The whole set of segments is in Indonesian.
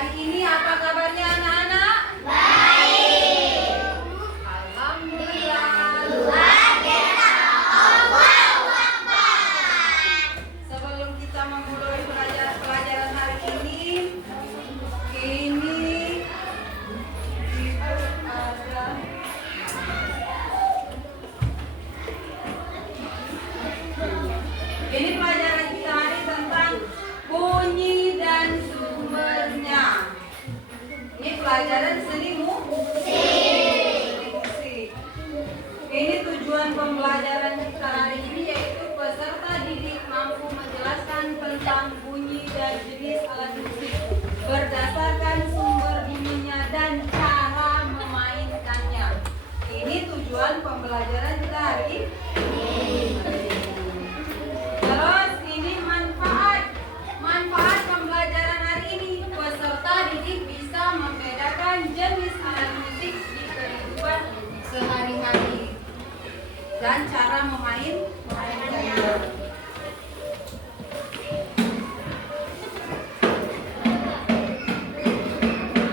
hari ini apa kabarnya anak-anak? Baik. Alhamdulillah. Luar biasa. Allahu Akbar. Sebelum kita memulai pelajaran hari ini pelajaran kita hari tentang bunyi dan sumbernya. Ini pelajaran seni musik. Ini tujuan pembelajaran kita hari ini yaitu peserta didik mampu menjelaskan tentang bunyi dan jenis alat musik berdasarkan sumber bunyinya dan cara memainkannya. Ini tujuan pembelajaran kita hari ini. Terus ini manfaat pembelajaran hari ini. Peserta didik bisa membedakan jenis alat musik di kehidupan sehari-hari dan cara memainkannya.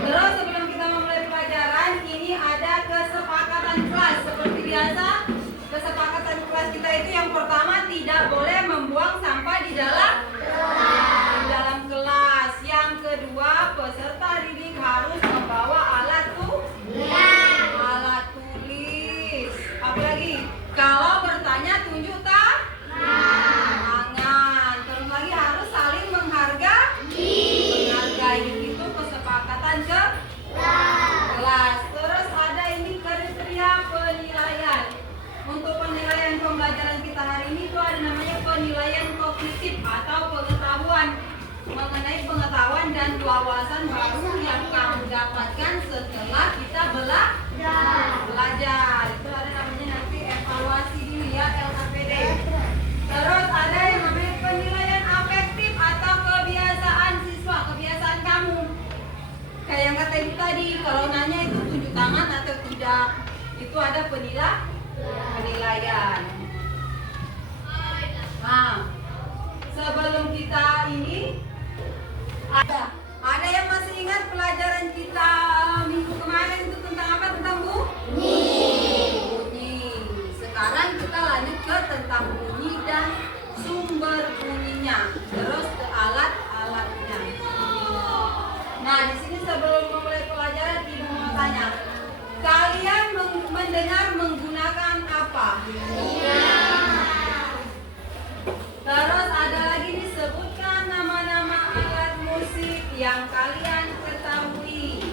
Terus sebelum kita memulai pelajaran, ini ada kesepakatan kelas. Seperti biasa, kesepakatan kelas kita itu yang pertama tidak boleh membuang sampah di dalam kelas. Yang kedua, peserta didik harus membawa alat tulis. Apalagi kalau bertanya tunjuk tangan. Terus lagi harus saling menghargai. Itu kesepakatan kelas. Terus ada ini kriteria penilaian. Untuk penilaian pembelajaran kita hari ini itu ada namanya penilaian kognitif atau pengetahuan mengenai pengetahuan dan wawasan baru yang kamu dapatkan setelah kita belajar. Itu ada namanya nanti evaluasi dulu ya, LKPD. Terus ada yang namanya penilaian afektif atau kebiasaan siswa, kebiasaan kamu. Kayak yang kata ibu tadi, kalau nanya itu tunjuk tangan atau tidak, itu ada penilaian. Nah, sebelum kita ini ada yang masih ingat pelajaran kita minggu kemarin itu tentang apa? Tentang bunyi. Sekarang kita lanjut ke tentang bunyi dan sumber bunyinya, terus ke alat-alatnya. Nah, di sini sebelum memulai pelajaran ibu mau tanya, kalian mendengar menggunakan apa? Terus ada lagi disebutkan nama-nama alat musik yang kalian ketahui.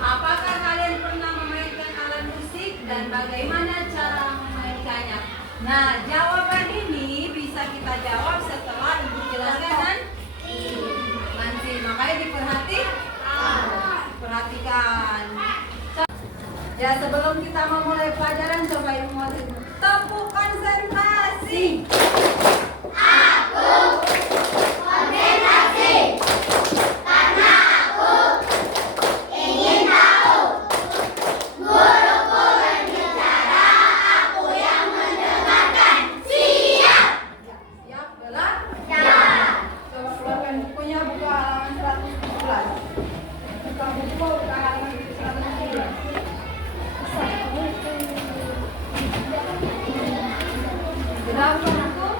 Apakah kalian pernah memainkan alat musik dan bagaimana cara memainkannya? Nah, jawaban ini bisa kita jawab setelah ibu jelaskan nanti. Makanya diperhatikan. Ya, sebelum kita memulai pelajaran, coba ibu mau tepuk konsentrasi. Aku konsentrasi karena aku ingin tahu. Guruku berbicara, aku yang mendengarkan. Siap? Siap, Bella? Siap. Coba keluarkan bukunya, buka halaman 117. Buka buku, buka halaman 117. Sudah buka buku?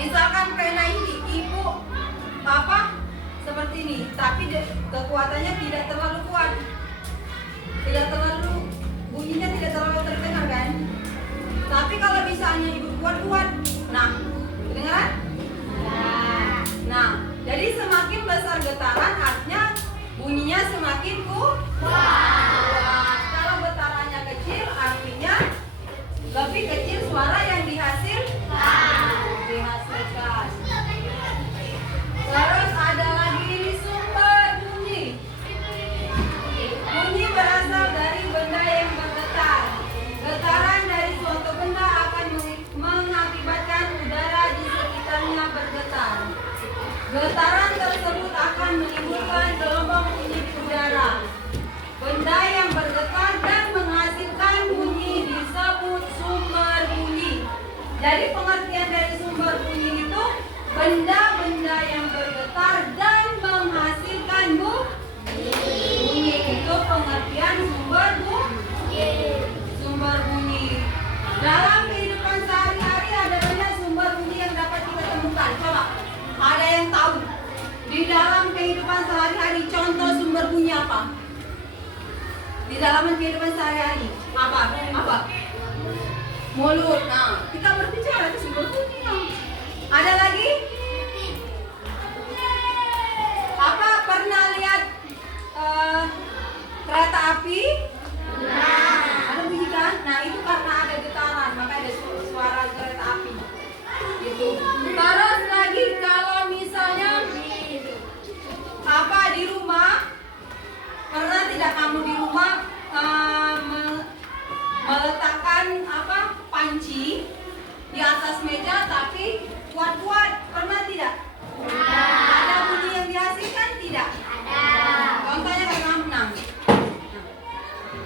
Misalkan pena ini ibu, papa seperti ini, tapi kekuatannya tidak terlalu kuat, tidak terlalu bunyinya tidak terlalu terdengar kan? Tapi kalau misalnya ibu kuat-kuat, nah, kedengaran? Nah, jadi semakin besar getaran artinya bunyinya semakin kuat. Kalau getarannya kecil artinya lebih kecil suara yang dihasilkan. Terus ada lagi ini sumber bunyi. Bunyi berasal dari benda yang bergetar. Getaran dari suatu benda akan mengakibatkan udara di sekitarnya bergetar. Getaran tersebut akan menimbulkan gelombang bunyi di udara. Benda yang bergetar dan menghasilkan bunyi disebut sumber bunyi. Jadi pengertian dari sumber bunyi itu benda-benda yang bergetar dan menghasilkan bunyi. Itu pengertian sumber bunyi. Sumber bunyi. Dalam kehidupan sehari-hari ada banyak sumber bunyi yang dapat kita temukan. Coba, ada yang tahu? Di dalam kehidupan sehari-hari contoh sumber bunyi apa? Di dalam kehidupan sehari-hari apa? Apa? Mulut. Nah, kita berbicara itu sumber bunyi. Ada lagi? Apa pernah lihat kereta api? Ada bunyi kan? Nah, itu karena ada getaran, maka ada suara kereta api. Gitu. Terus lagi kalau misalnya apa di rumah, pernah tidak kamu di rumah meletakkan apa panci di atas meja tapi kuat-kuat, pernah tidak? Ada bunyi yang dihasilkan tidak? Contohnya kayak enam.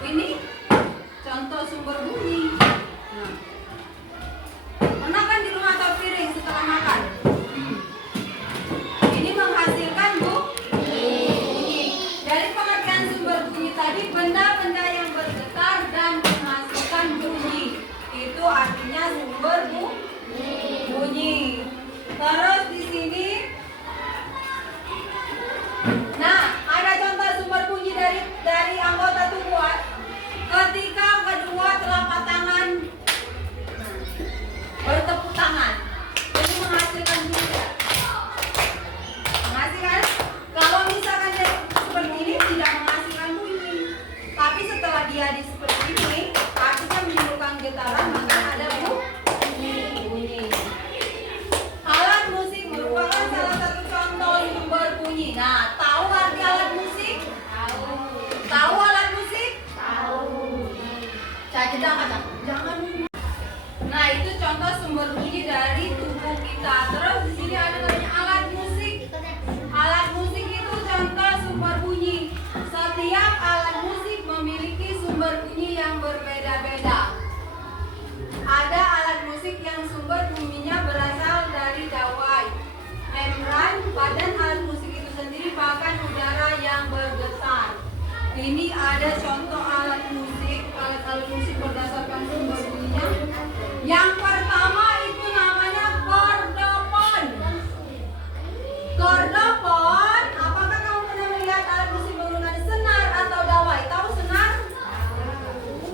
Ini contoh sumber bunyi. Pernah kan di rumah atau piring setelah makan? Ini menghasilkan bunyi. Dari pengertian sumber bunyi tadi, benda-benda yang bergetar dan menghasilkan bunyi. Itu artinya sumber bunyi. Terus di sini, nah ada contoh sumber bunyi dari anggota tubuh. Ketika kedua telapak tangan bertepuk tangan, ini menghasilkan bunyi tidak? Menghasilkan? Kalau misalkan dia seperti ini tidak menghasilkan bunyi, tapi setelah dia seperti ini, artinya menimbulkan getaran, maka ada bunyi. Alat musik merupakan salah satu contoh sumber bunyi. Nah, tahu arti alat musik? Tahu alat musik? Jangan. Nah, itu contoh sumber bunyi dari tubuh kita. Terus di sini ada namanya alat musik. Alat musik itu contoh sumber bunyi. Setiap alat musik memiliki sumber bunyi yang berbeda-beda. Ada alat musik yang sumber bunyinya berasal dari dawai, membran badan alat musik itu sendiri, bahkan udara yang bergetar. Ini ada contoh alat musik berdasarkan sumber bunyinya. Yang pertama itu namanya kordofon. Kordofon, apakah kamu pernah melihat alat musik menggunakan senar atau dawai? Tahu senar?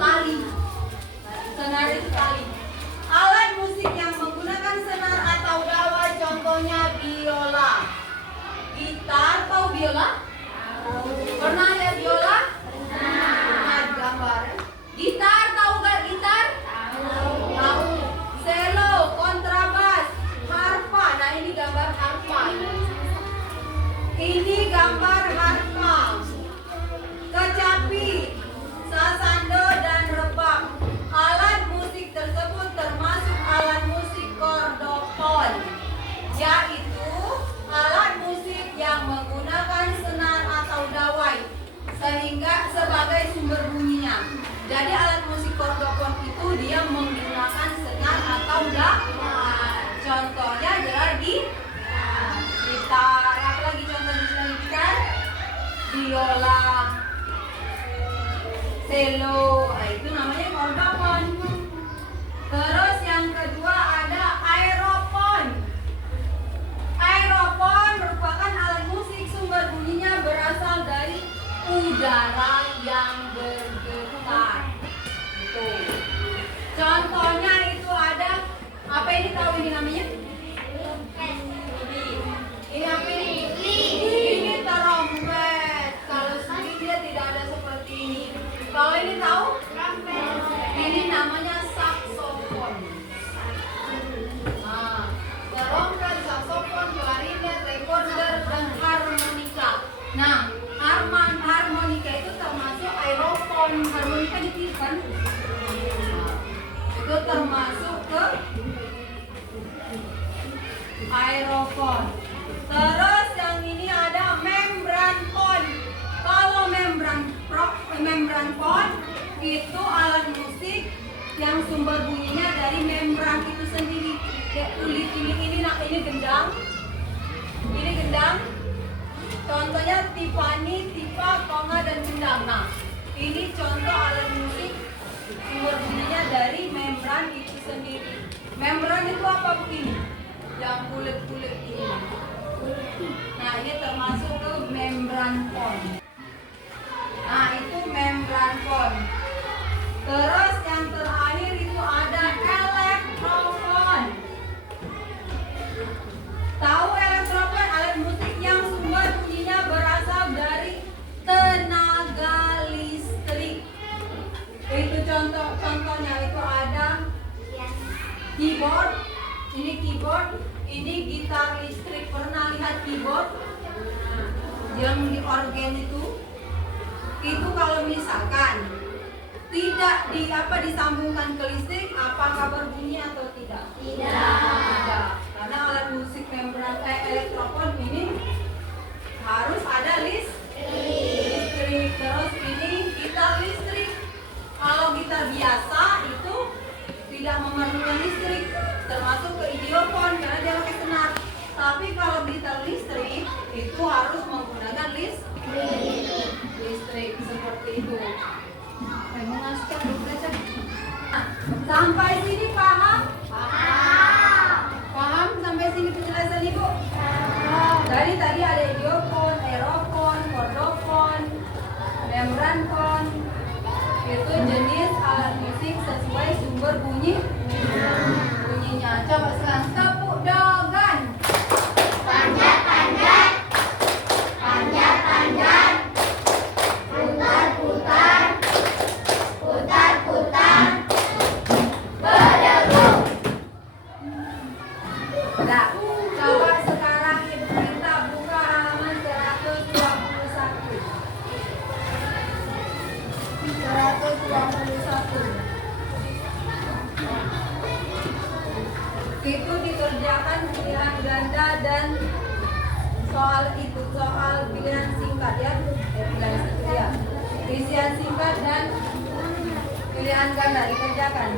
Tali. Senar itu tali. Alat musik yang menggunakan senar atau dawai contohnya biola. Gitar, tahu biola? Pernah lihat biola? Nah, gambar. Gitar, tahu gak gitar? Tahu. Selo, kontrabas, harpa. Nah, ini gambar harpa. Ini gambar harpa. Kecapi, sasando dan rebab. Alat musik tersebut termasuk alat musik kordofon, yaitu alat musik yang menggunakan senar atau dawai sehingga sebagai sumber bunyinya. Jadi alat musik kordofon itu dia menggunakan senar atau dawai. Contohnya adalah gitar. Apa lagi contoh di sini gitar? Biola, selo. Nah, itu namanya kordofon. Terus yang kedua ada aerofon. udara yang bergetar. Itu. Contohnya itu ada apa ini, tahu ini namanya? Ini apa ini? Ini trompet. Kalau sini dia tidak ada seperti ini. Kalau ini tahu? Ini namanya saksofon. Nah, trompet, saksofon, klarinet, recorder, dan harmonika. Nah, harmonika itu termasuk aerofon. Harmonika ditiup kan? Nah, itu termasuk ke aerofon. Terus yang ini ada membran pon. Kalau membran pon itu alat musik yang sumber bunyinya dari membran itu sendiri. Kayak kulit ini gendang. Ini gendang. Contohnya Tiffany, tipa, konga, dan gendang. Nah, ini contoh alat musik sumber bunyinya dari membran itu sendiri. Membran itu apa begini? Yang kulit-kulit ini. Nah, ini termasuk ke membran pon. Nah, itu membran pon. Terus yang terakhir itu ada elektrofon. Tahu elektrofon? Alat musik yang sumber bunyinya berasal dari tenaga listrik. Itu contohnya itu ada keyboard. Ini keyboard. Ini gitar listrik. Pernah lihat keyboard? Yang di organ itu kalau misalkan tidak disambungkan ke listrik, apakah berbunyi atau tidak? Tidak. Karena alat musik membran elektrofon ini harus ada listrik. Terus ini gitar listrik. Kalau gitar biasa itu tidak memerlukan listrik, termasuk ke idiofon karena dia pakai senar. Tapi kalau gitar listrik itu harus menggunakan listrik seperti itu. Mau ngasih baca. Sampai sini paham? Paham sampai sini penjelasan Ibu? Dari tadi ada idiofon, aerofon, kordofon, membran pon. Itu jenis alat musik sesuai sumber bunyinya. Coba sekarang tepuk dogan. Panjat, putar, berderu. Nah, coba sekarang Ibu kita buka halaman 121. 121. Itu dikerjakan pilihan ganda dan soal pilihan singkat ya. Isian singkat dan pilihan ganda dikerjakan.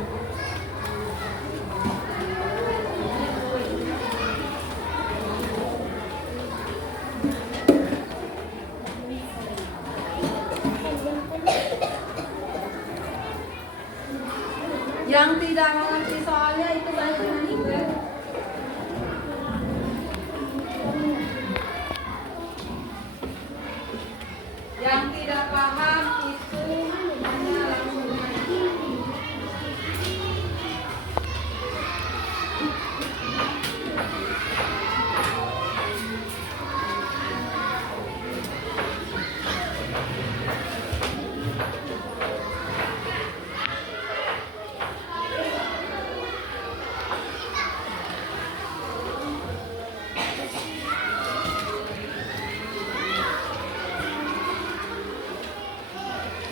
Yang tidak mengerti soalnya itu banyak dengan Ibu ya. Yang tidak paham itu hanya langsung nanya.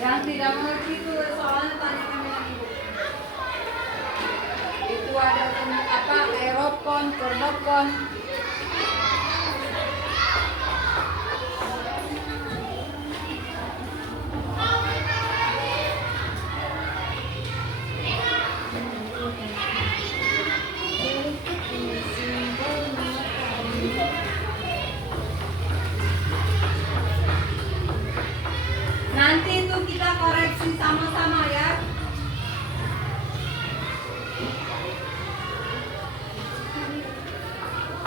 Yang tidak mengerti itu soalnya tanyakan dengan Ibu. Itu ada apa? Aerofon, kordofon. Nanti itu kita koreksi sama-sama ya.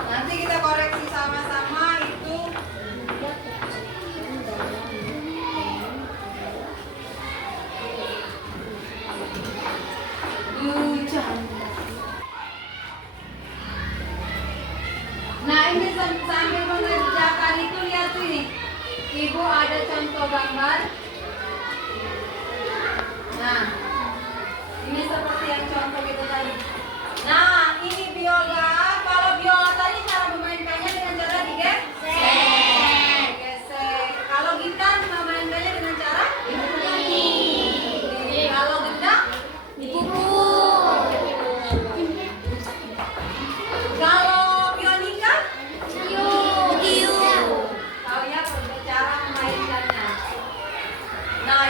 Nanti kita koreksi sama-sama itu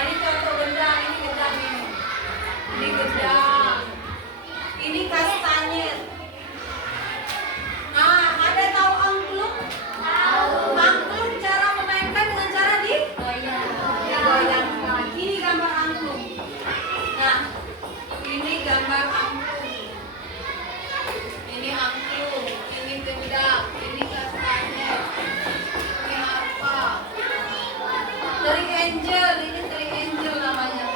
ini contoh gendang, ini gendang ini. Ini gendang. Ini kastanyet. Nah, ada tahu angklung? Tahu. Angklung cara memainkan dengan cara digoyangkan. Ini gambar angklung. Nah, ini gambar angklung. Ini angklung, ini gendang, ini kastanyet. Ini apa? Tari angel, ini tari angel namanya.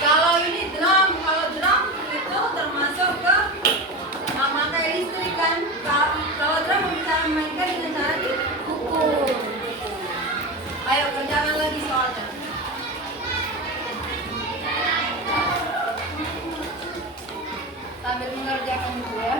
Kalau ini drum, kalau drum itu termasuk ke memakai listrik kan. Kalau drum bisa memainkan dengan cara dipukul. Ayo kerjakan lagi soalnya. Sambil mengerjakan dulu ya.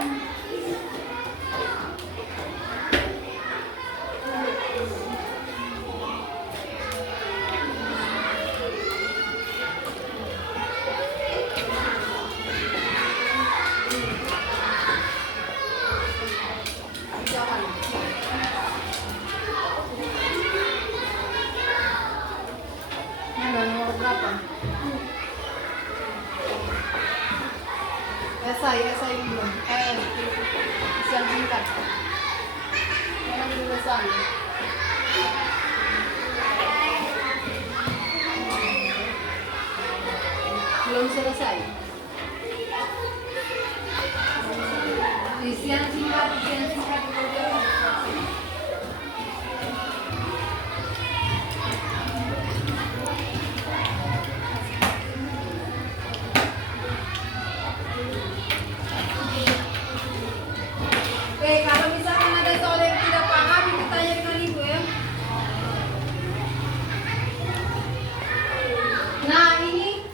Jangan. Mana nomor berapa? Esai belum. Siang singkat. Mana dulu pesan? Belum selesai. Siang singkat dulu. Oke, kalau misalkan ada soal yang tidak paham, itu tanya dengan ibu ya. Nah, ini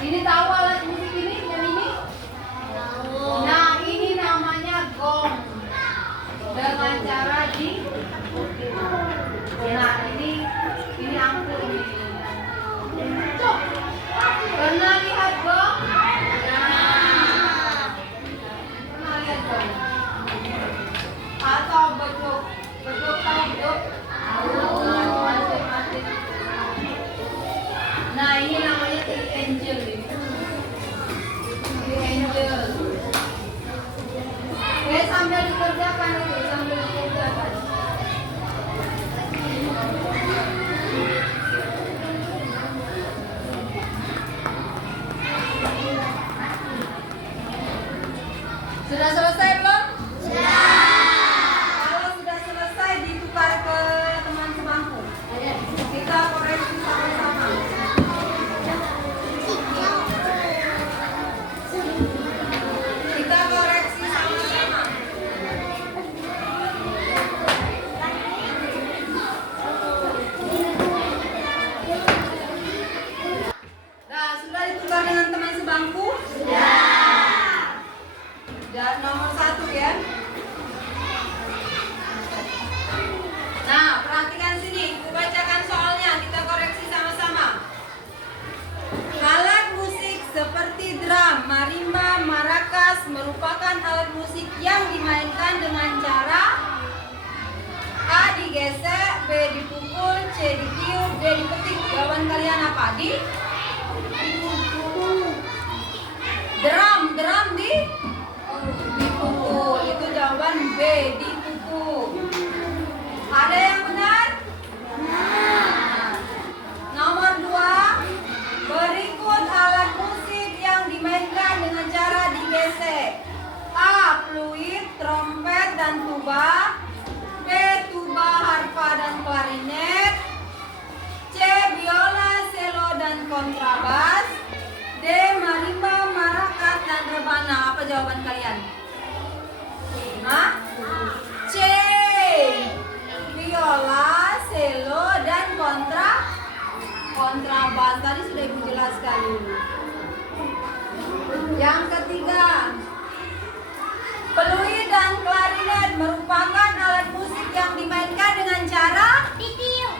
ini tahu alat musik ini yang ini? Nah, ini namanya gong. Dengan cara di nah, ini angklung ini. Cok. Pernah lihat gong? Pernah lihat gong? Atau beduk? Beduk tahu beduk? Nah, ini namanya three angel ini. Three angel. Oke, sambil dikerjakan itu, sambil dikerjakan. Sudah selesai belum? Kalau sudah selesai ditukar ke teman sebangku. Kita koreksi sama-sama. Kita koreksi sama-sama. Nah, sudah ditukar dengan teman sebangku? Dan nomor 1 ya. Nah, perhatikan sini, aku bacakan soalnya, kita koreksi sama-sama. Alat musik seperti drum, marimba, maracas merupakan alat musik yang dimainkan dengan cara A. digesek, B. dipukul, C. ditiup, D. dipetik. Jawaban kalian apa? Drum dipukul. Itu jawaban B, dipukul. Ada yang benar? Nomor 2, berikut alat musik yang dimainkan dengan cara digesek. A. fluit, trompet dan tuba. B. tuba, harpa dan klarinet. C. biola, cello dan kontrabas. D. marimba, maracas dan rebana. Apa jawaban kalian? C. Viola, cello dan kontrabas. Tadi sudah Ibu jelaskan. Yang ketiga, peluit dan klarinet merupakan alat musik yang dimainkan dengan cara ditiup.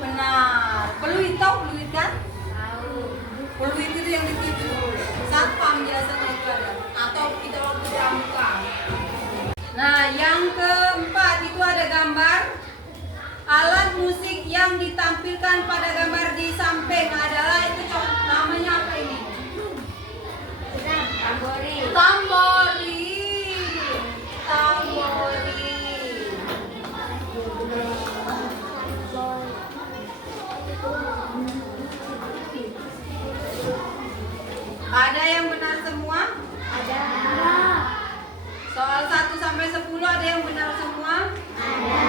Benar. Peluit tahu peluit kan? Tahu. Peluit itu yang ditiup. Siapa? perhatikan pada gambar di samping adalah itu namanya apa ini? Tambori. Tambori. Tambori. Ada yang benar semua? Ada. Soal 1 sampai 10 ada yang benar semua? Ada.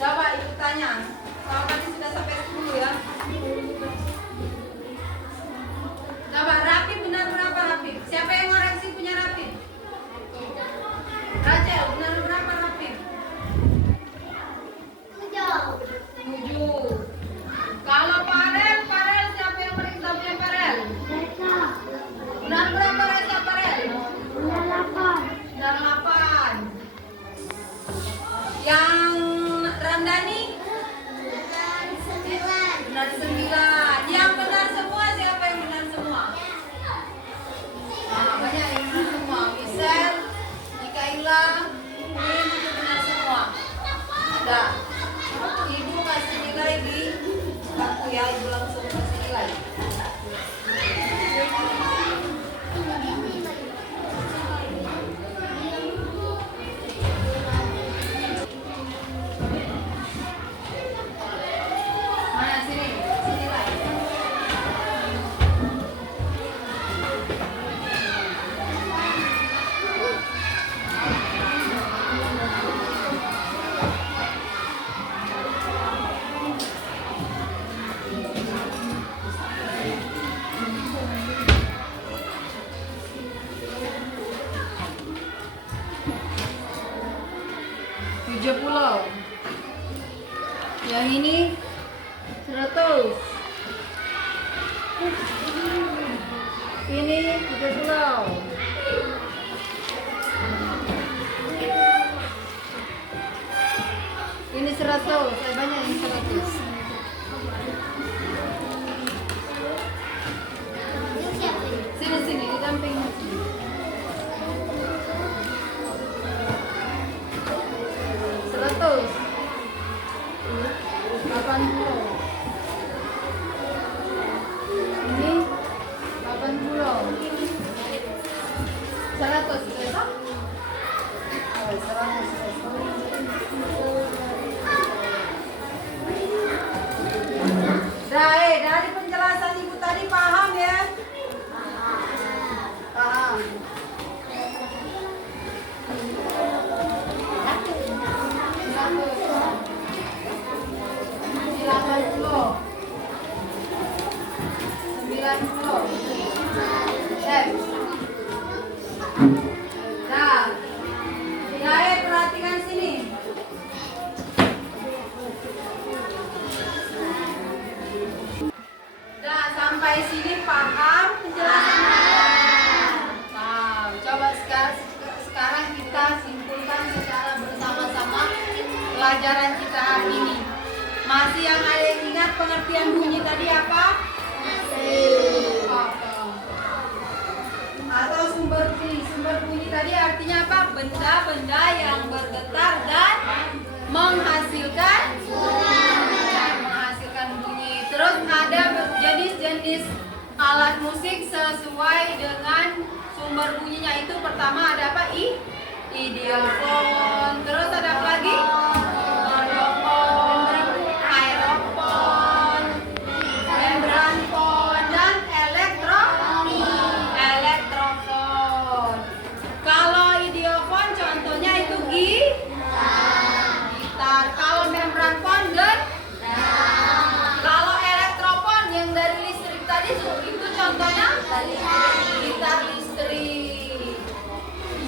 Coba ibu tanya. Soal tadi sudah sampai 10 ya. Coba Rapip benar berapa Rapip? Siapa yang ngoreksi punya Rapip? Rachel benar berapa Rapip? 7. Kalau Farel siapa yang periksa punya Farel? Benar berapa Reza Farel? Benar 8. Yang Ramdhani? Benar 9. Yang benar semua siapa yang benar semua? Nah, banyak yang benar semua. Michelle, Mikaela, Min itu benar semua. Udah. Ibu kasih nilai di kartu ya, ibu langsung kasih nilai. Mana sini? Sini nilai. Yang ini 100. Ini 30. Ini 100. Saya banyak yang 100. Sini di samping. 100. 80. Ini 80. 100 berapa? Oh, 100. Dari penjelasan ibu tadi paham ya? Paham. Nah, perhatikan sini. Nah, sampai sini paham penjelasannya? Nah, coba sekarang kita simpulkan secara bersama-sama pelajaran kita hari ini. Masih yang ada yang ingat pengertian bunyi tadi apa? Atau sumber bunyi. Sumber bunyi tadi artinya apa? Benda-benda yang bergetar dan menghasilkan bunyi. Terus ada jenis-jenis alat musik sesuai dengan sumber bunyinya itu. Pertama ada apa? Idiofon. Terus ada apa lagi? Monofon, aerofon, membranfon, dan elektrofon. Kalau idiofon contohnya itu gitar. Kalau membranfon kalau elektrofon yang dari listrik tadi itu contohnya gitar listrik.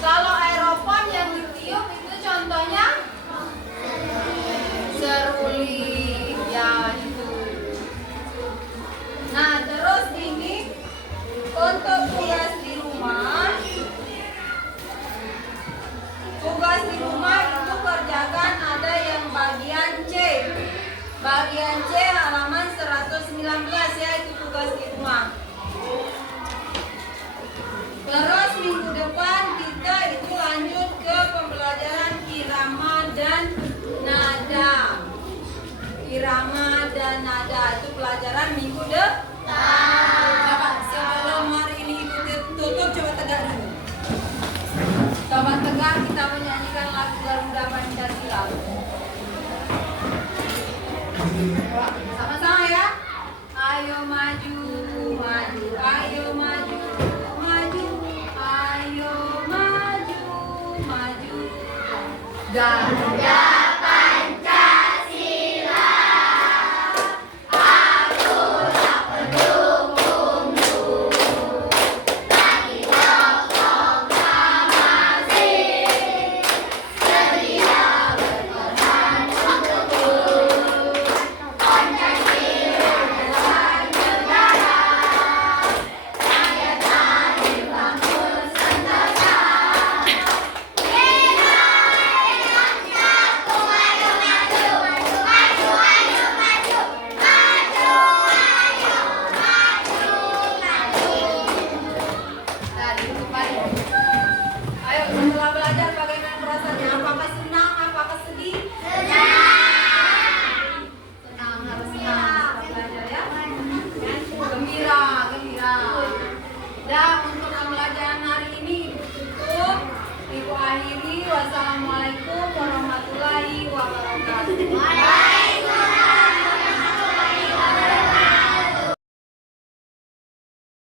Kalau aerofon yang ditiup itu contohnya seruling ya itu. Nah, terus ini untuk tugas di rumah. Tugas di rumah itu kerjakan ada yang bagian C. Bagian C halaman 119 ya, itu tugas di rumah. irama dan nada. Itu pelajaran minggu depan. Coba sebelum hari ini ikuti tutup, coba tegak dulu. Coba tegak, kita menyanyikan lagu Garuda Pancasila. Sama-sama ya. Ayo maju, maju, ayo maju, maju, ayo maju, maju.